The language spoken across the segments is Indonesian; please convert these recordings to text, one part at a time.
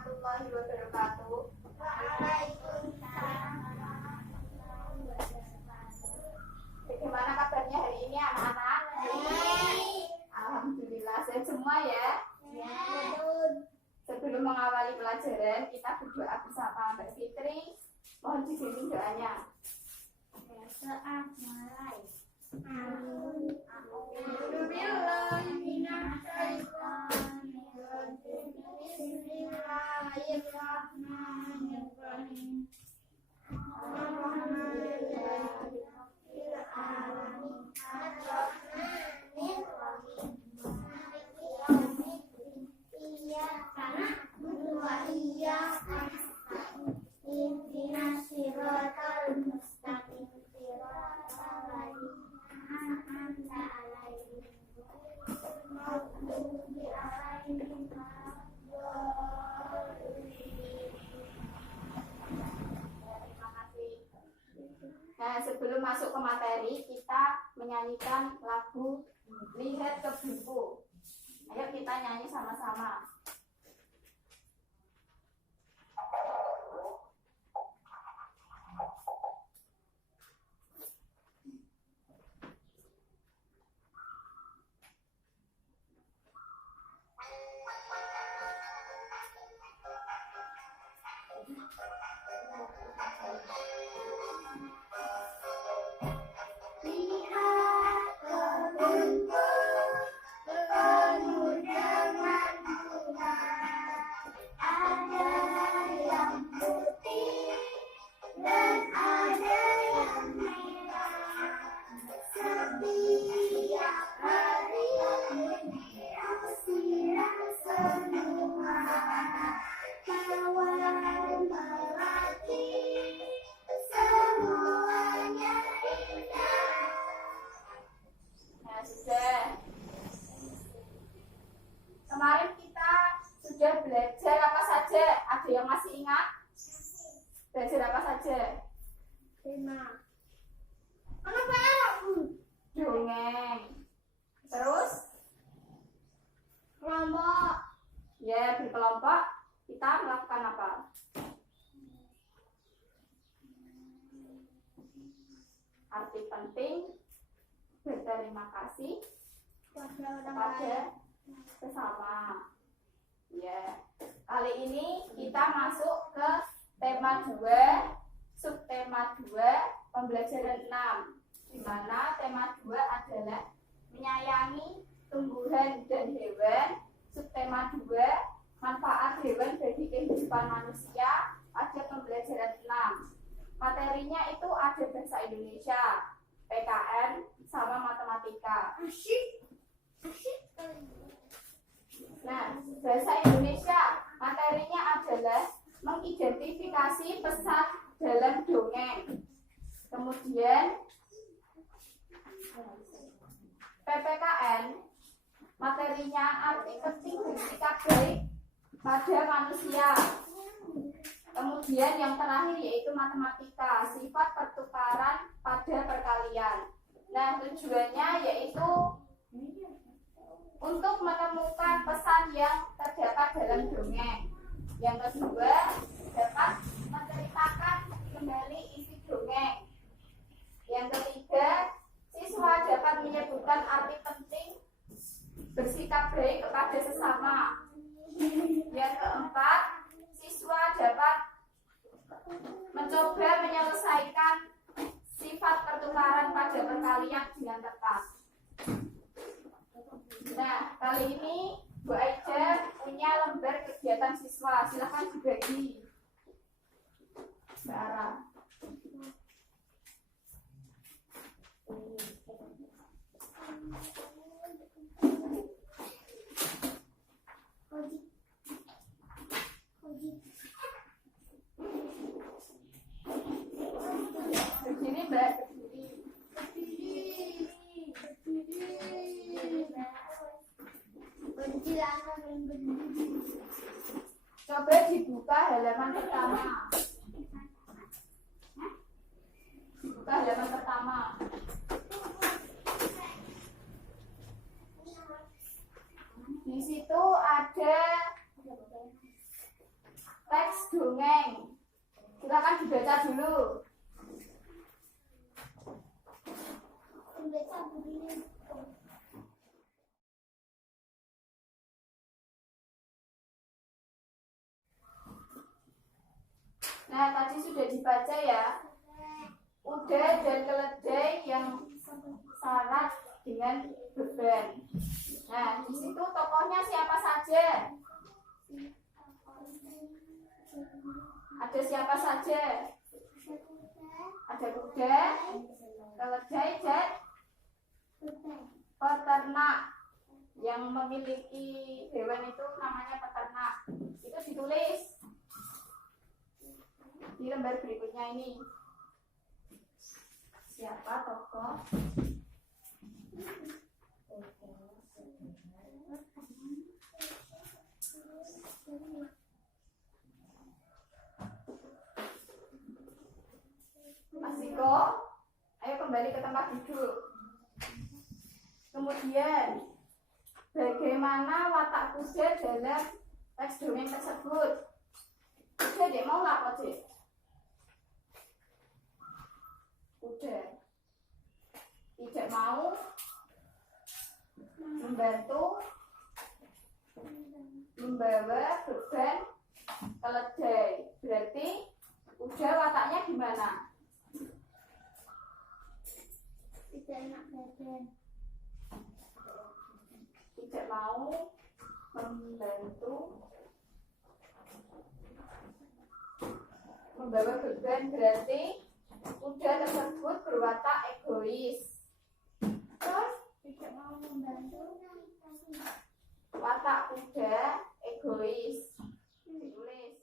warahmatullahi wabarakatuh. Waalaikumsalam. Bagaimana kabarnya hari ini anak-anak? Baik. Alhamdulillah sehat semua ya. Ya. Sebelum mengawali pelajaran, kita berdoa bersama Mbak Fitri. Mohon dibimbing doanya. Saat mulai. Bismillahirrahmanirrahim. Nah, sebelum masuk ke materi, kita menyanyikan lagu Lihat ke Buku. Ayo kita nyanyi sama-sama. Kemarin kita sudah belajar apa saja? Ada yang masih ingat? Belajar apa saja? Dongeng. Terus? Kelompok. Ya, berkelompok. Kita melakukan apa? Arti penting berterima kasih kepada sesama. Ya. Kali ini kita masuk ke tema 2, subtema 2, pembelajaran 6. Di mana tema 2 adalah menyayangi tumbuhan dan hewan. Subtema 2, manfaat hewan bagi kehidupan manusia pada pembelajaran 6. Materinya itu ada bahasa Indonesia, PKN, sama matematika. Nah, bahasa Indonesia materinya adalah mengidentifikasi pesan dalam dongeng. Kemudian PPKN materinya arti penting bersikap baik pada manusia. Kemudian yang terakhir yaitu matematika, sifat pertukaran pada perkalian. Nah, tujuannya yaitu untuk menemukan pesan yang terdapat dalam dongeng. Yang kedua, dapat menceritakan kembali isi dongeng. Yang ketiga, siswa dapat menyebutkan arti penting bersikap baik kepada sesama. Yang keempat, siswa dapat mencoba menyelesaikan sifat pertukaran pada perkalian dengan tepat. Nah, kali ini Bu Aida punya lembar kegiatan siswa. Silahkan dibagi. Mbak Ara. Berdiri, Mbak. Coba dibuka halaman pertama. Dibuka halaman pertama. Di situ ada teks dongeng. Silakan dibaca dulu. Membaca bunyinya. Nah, tadi sudah dibaca ya. Udah dan keledai yang syarat dengan beban. Nah, di situ tokohnya siapa saja? Ada siapa saja? Ada kuda, keledai, dan peternak. Yang memiliki hewan itu namanya peternak. Itu ditulis di lembar berikutnya ini. Siapa tokoh? Mas Ziko, ayo kembali ke tempat duduk. Kemudian, bagaimana watak kuda dalam teks dongeng tersebut? Kuda dia mau apa sih? Kuda tidak mau membantu membawa beban keledai. Berarti kuda wataknya gimana? Tidak enak badan. Tidak mau membantu membawa beban, berarti kuda tersebut berwatak egois. Terus Tidak mau membantu. watak kuda egois. Ditulis.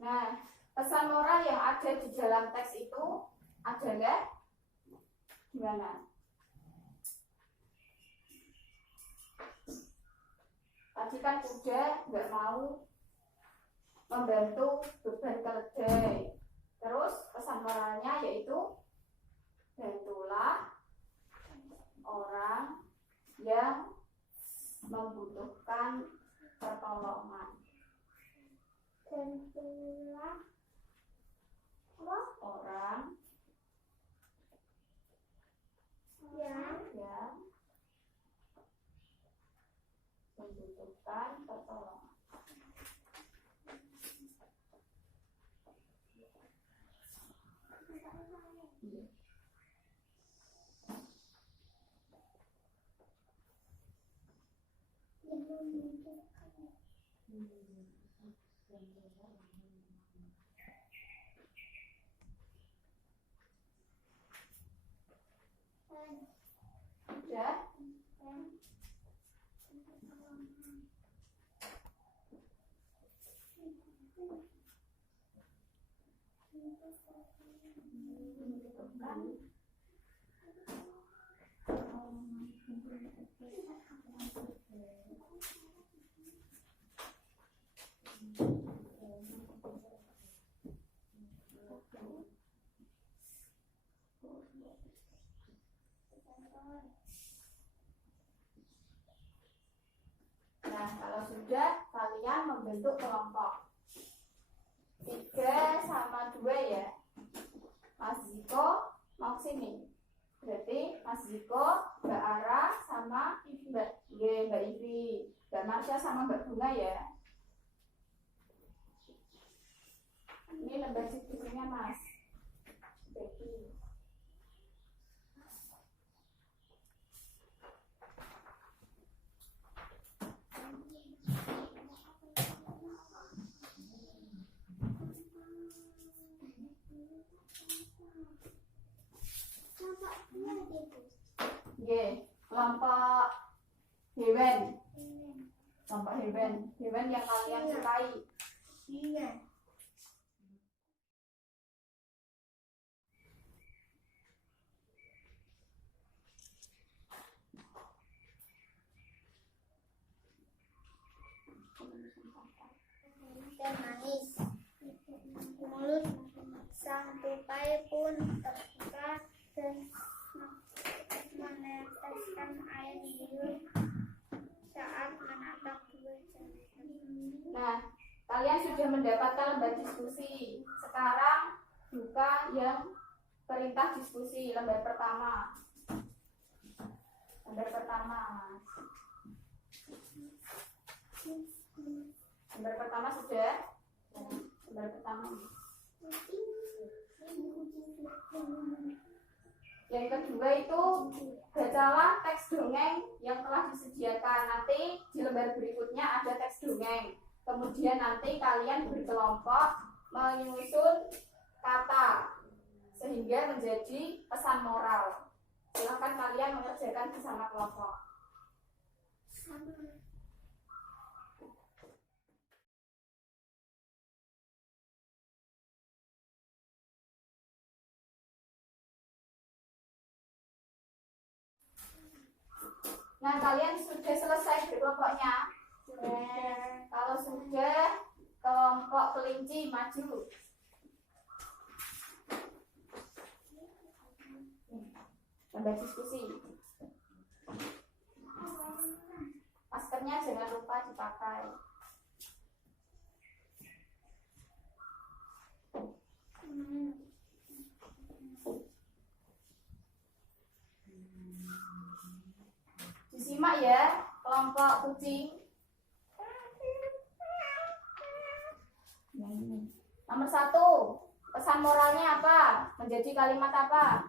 Nah, pesan moral yang ada di dalam teks itu adalah gimana? Tadi kan kuda nggak mau membantu beban keledai. Terus pesan moralnya yaitu bantulah orang yang membutuhkan pertolongan. Bantulah Orang yang yang membutuhkan pertolongan. membutuhkan. Sudah? Membutuhkan. Nah, kalau sudah, kalian membentuk kelompok 3 sama 2 ya. Mas Ziko mau sini. Berarti Mas Ziko, Mbak Ara sama Mbak Ivi, Mbak Marsha sama Mbak Bunga ya. Ini lembar diskusinya Mas Becky. Oke, kelompok hewan. Kelompok hewan. Hewan yang kalian sukai. Iya. Dan manis. Mulut sang tupai pun terbuka dan meneteskan air liur saat menatap dua jari. Nah, kalian sudah mendapatkan lembar diskusi. Sekarang buka yang perintah diskusi lembar pertama. Lembar pertama, Mas. Lembar pertama sudah? Lembar pertama. Yang kedua itu bacalah teks dongeng yang telah disediakan. Nanti di lembar berikutnya ada teks dongeng. Kemudian nanti kalian berkelompok menyusun kata sehingga menjadi pesan moral. Silakan kalian mengerjakan bersama kelompok. Nah, kalian sudah selesai berkelompoknya? Kalau sudah, kelompok kelinci maju. Lembar diskusi. Maskernya jangan lupa dipakai. Disimak ya, kelompok kucing. Nomor 1, pesan moralnya apa? Menjadi kalimat apa?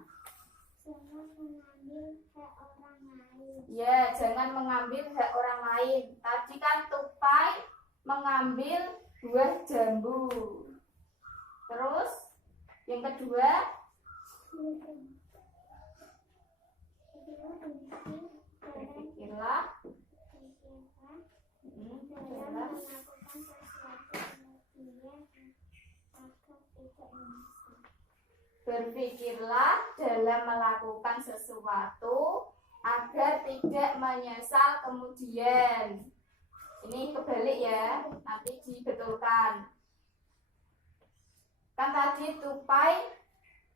Jangan mengambil hak orang lain. Ya, jangan mengambil hak orang lain. Tadi kan tupai mengambil buah jambu. Terus, yang kedua, berpikirlah. Berpikirlah dalam melakukan sesuatu agar tidak menyesal kemudian. Ini kebalik ya, nanti dibetulkan. Kan tadi tupai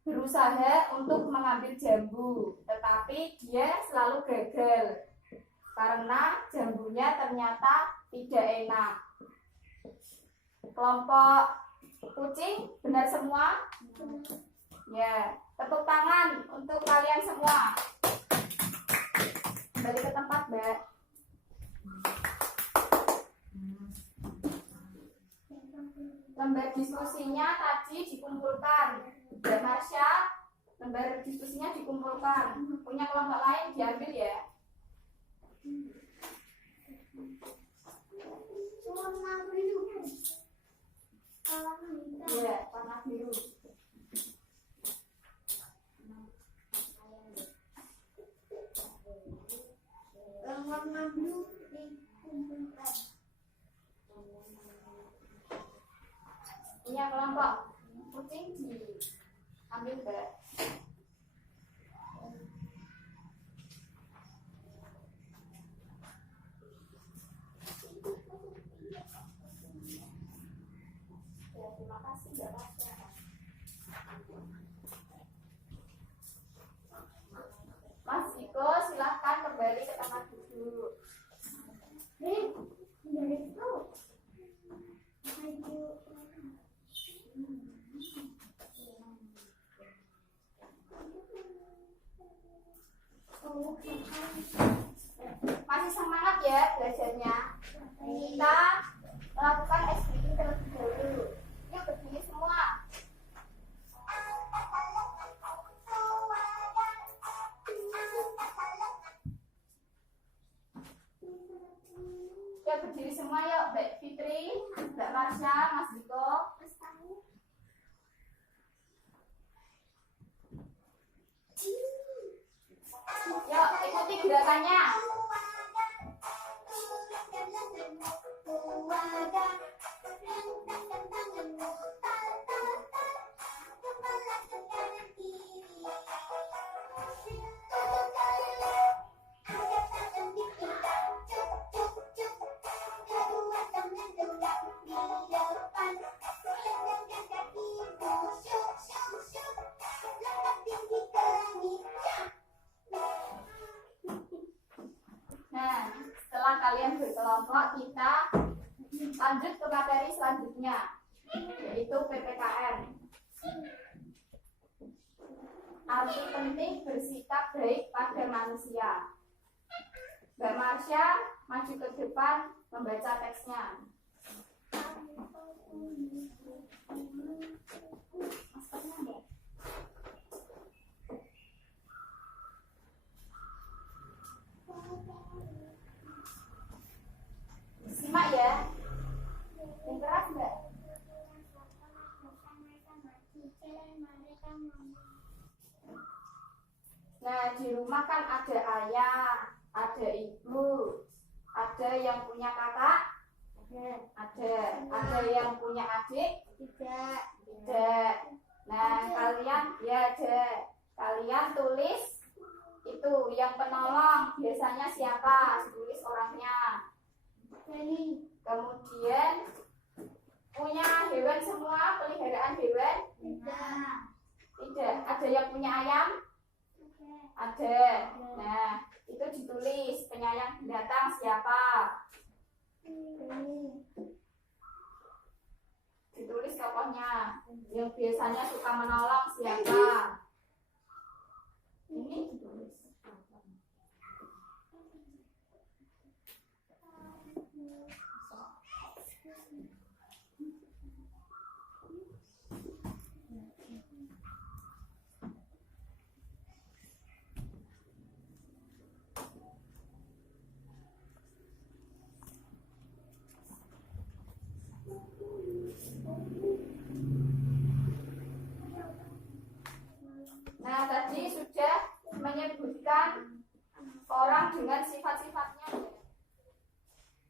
berusaha untuk mengambil jambu, tetapi dia selalu gagal karena jambunya ternyata tidak enak. Kelompok kucing benar semua? Ya, tepuk tangan untuk kalian semua. Kembali ke tempat, Mbak. Lembar diskusinya tadi dikumpulkan. Mbak Marsha, lembar diskusinya dikumpulkan. Punya kelompok lain diambil ya. Warna biru. Iya, warna biru. Warna biru dikumpulkan. Punya kelompok kucing diambil, Mbak. Ya, terima kasih, Mbak Marsha. Mas Iko, silahkan kembali ke tempat duduk. Dari itu. Maju. Masih semangat ya belajarnya? Kita melakukan SBI terlebih dahulu. Yuk berdiri semua. Yuk berdiri semua yuk, Mbak Fitri, Mbak Marsha, Mas Diko. Yuk ikuti gerakannya. Nah, setelah kalian berkelompok, kita lanjut ke materi selanjutnya, yaitu PPKN. Arti penting bersikap baik pada manusia. Mbak Marsha maju ke depan membaca teksnya. Maskernya enggak? Simak ya. Yang keras enggak? Nah, di rumah kan ada ayah, ada ibu, ada yang punya kakak, ada yang punya adik, tidak. Nah, kalian ya ada. Kalian tulis itu yang penolong biasanya siapa? Tulis orangnya. Kemudian punya hewan semua, peliharaan hewan? Tidak. Ada yang punya ayam? Ada. Nah, itu ditulis penyayang binatang siapa? Ditulis tokohnya. Yang biasanya suka menolong siapa? Ini ditulis. Nah, tadi sudah menyebutkan orang dengan sifat-sifatnya.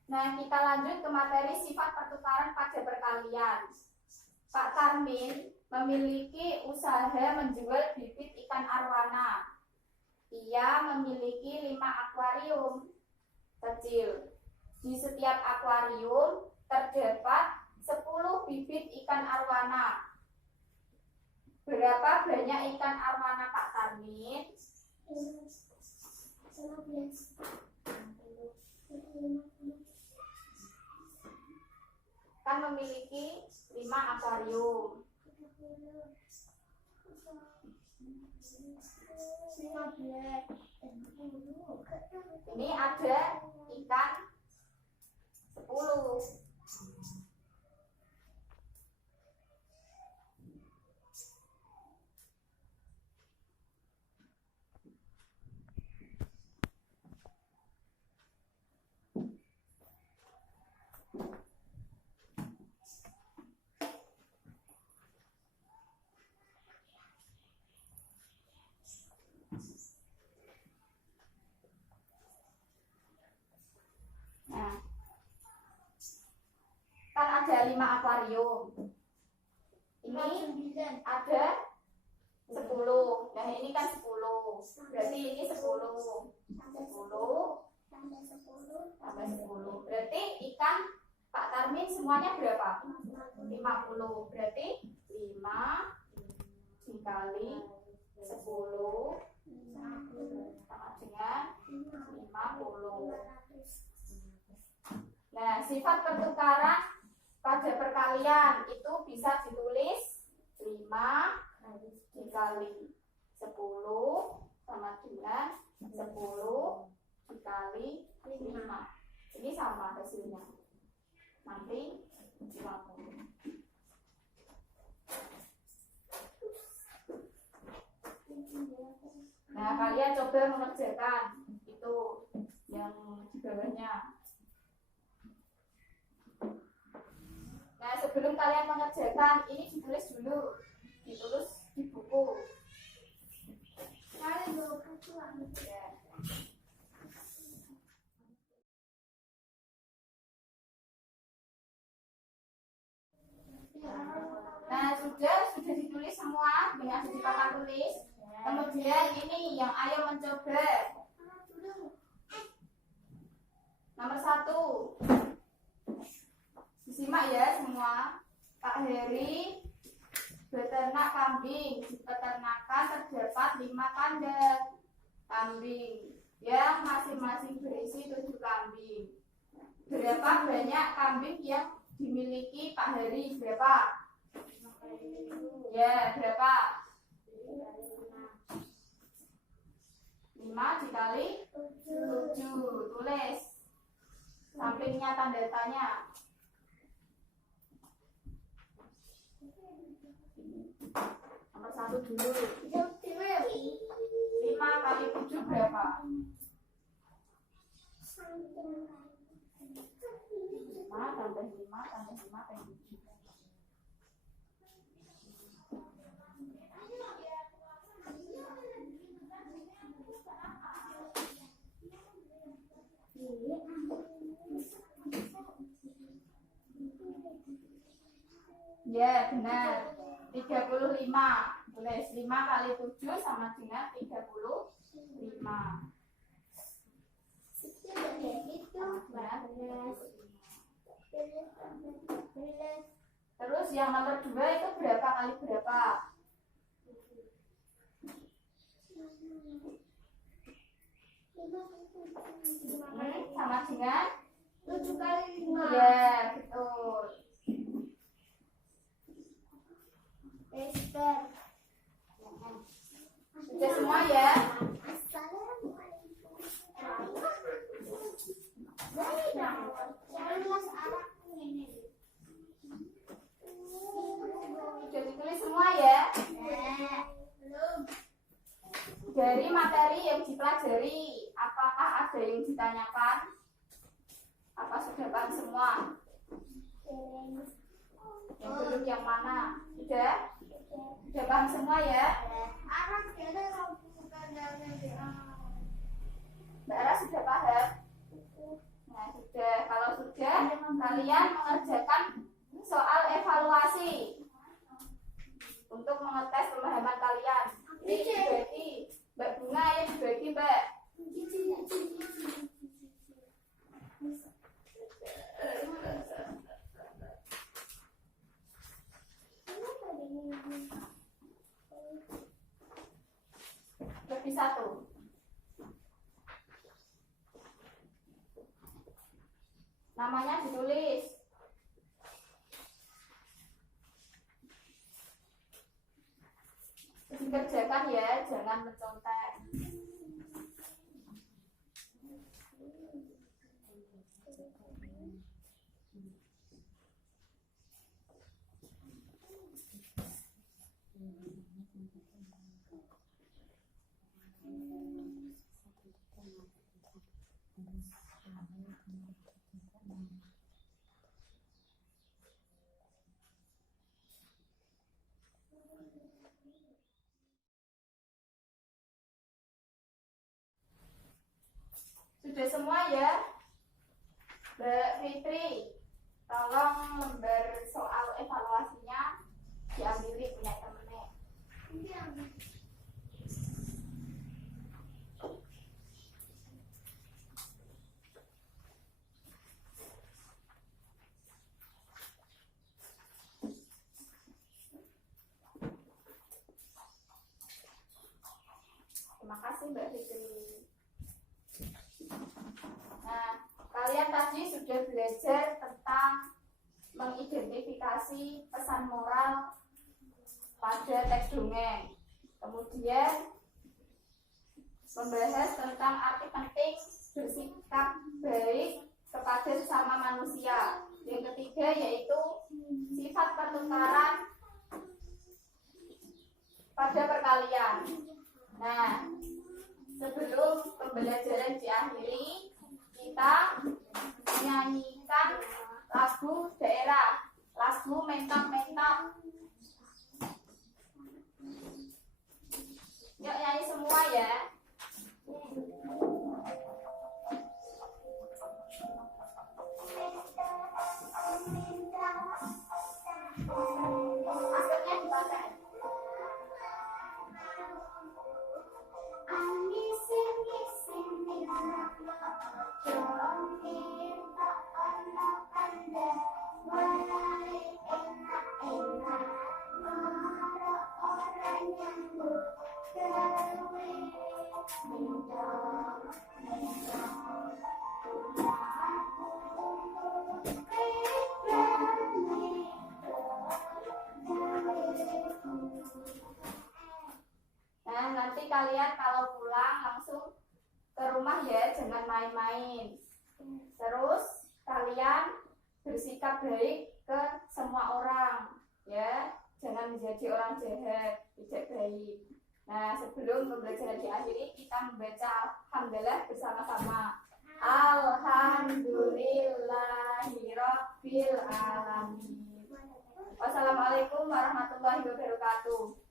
Nah, kita lanjut ke materi sifat pertukaran pada perkalian. Pak Tarmin memiliki usaha menjual bibit ikan arwana. Ia memiliki 5 akuarium kecil. Di setiap akuarium terdapat 10 bibit ikan arwana. Berapa banyak ikan arwana Pak Tarmin? Kan memiliki 5 akuarium. Ini ada ikan 10. Nah, kan ada 5 akuarium. Ini ada 10. Nah, ini kan 10. Berarti ini 10. 10 tambah 10. Berarti ikan Pak Tarmin semuanya berapa? 50. Berarti 5 dikali 10 sama dengan 50. Nah, sifat pertukaran pada perkalian itu bisa ditulis 5 dikali 10 sama dengan 10 dikali 5. Ini sama hasilnya. Nanti 50. Nah, kalian coba mengerjakan itu yang di bawahnya. Nah, sebelum kalian mengerjakan, ini ditulis dulu. Ditulis di buku. Ya. Nah, sudah ditulis semua dengan di papan tulis. Kemudian ini yang ayo mencoba. Nomor 1. Disimak ya semua. Pak Heri beternak kambing. Di peternakan terdapat 5 kandang kambing yang masing-masing berisi 7 Berapa banyak kambing yang dimiliki Pak Heri? Berapa? Ya, berapa? 5 dikali 7. Tulis sampingnya tanda tanya. Nomor 1 dulu. 5 kali 7 berapa? 5 tambah 5 tambah 5 tambah 7. Ya, benar. 35. Tulis 5 kali 7 sama dengan 35. Terus yang nomor 2 itu berapa kali berapa? Sama dengan 7 kali 5. ya, betul. Sudah semua ya? Sudah ditulis semua ya? Dari materi yang dipelajari, apakah ada yang ditanyakan? Apa sudah paham semua? Yang belum yang mana? Sudah? Sudah paham semua ya? Mbak Ara sudah paham? Nah, sudah. Kalau sudah, kalian mengerjakan soal evaluasi untuk mengetes pemahaman kalian. Ini dibagi. Mbak Bunga ya dibagi, Mbak. Lebih 1. Namanya ditulis. Dikerjakan ya, jangan mencontek. Sudah semua ya? Mbak Fitri, tolong lembar soal evaluasinya diambil punya temennya. Terima kasih Mbak Fitri. Nah, kalian tadi sudah belajar tentang mengidentifikasi pesan moral pada teks dongeng. Kemudian membahas tentang arti penting bersikap baik kepada sesama manusia. Yang ketiga yaitu sifat pertukaran pada perkalian. Nah, sebelum pembelajaran diakhiri, kita menyanyikan lagu daerah, lagu mentang-mentang. Yuk nyanyi semua ya. Maskernya dipakai. main-main. Terus kalian bersikap baik ke semua orang, ya. Jangan menjadi orang jahat, tidak baik. Nah, sebelum pembelajaran diakhiri, kita membaca alhamdulillah bersama-sama. Alhamdulillahirabbil alamin. Wassalamualaikum warahmatullahi wabarakatuh.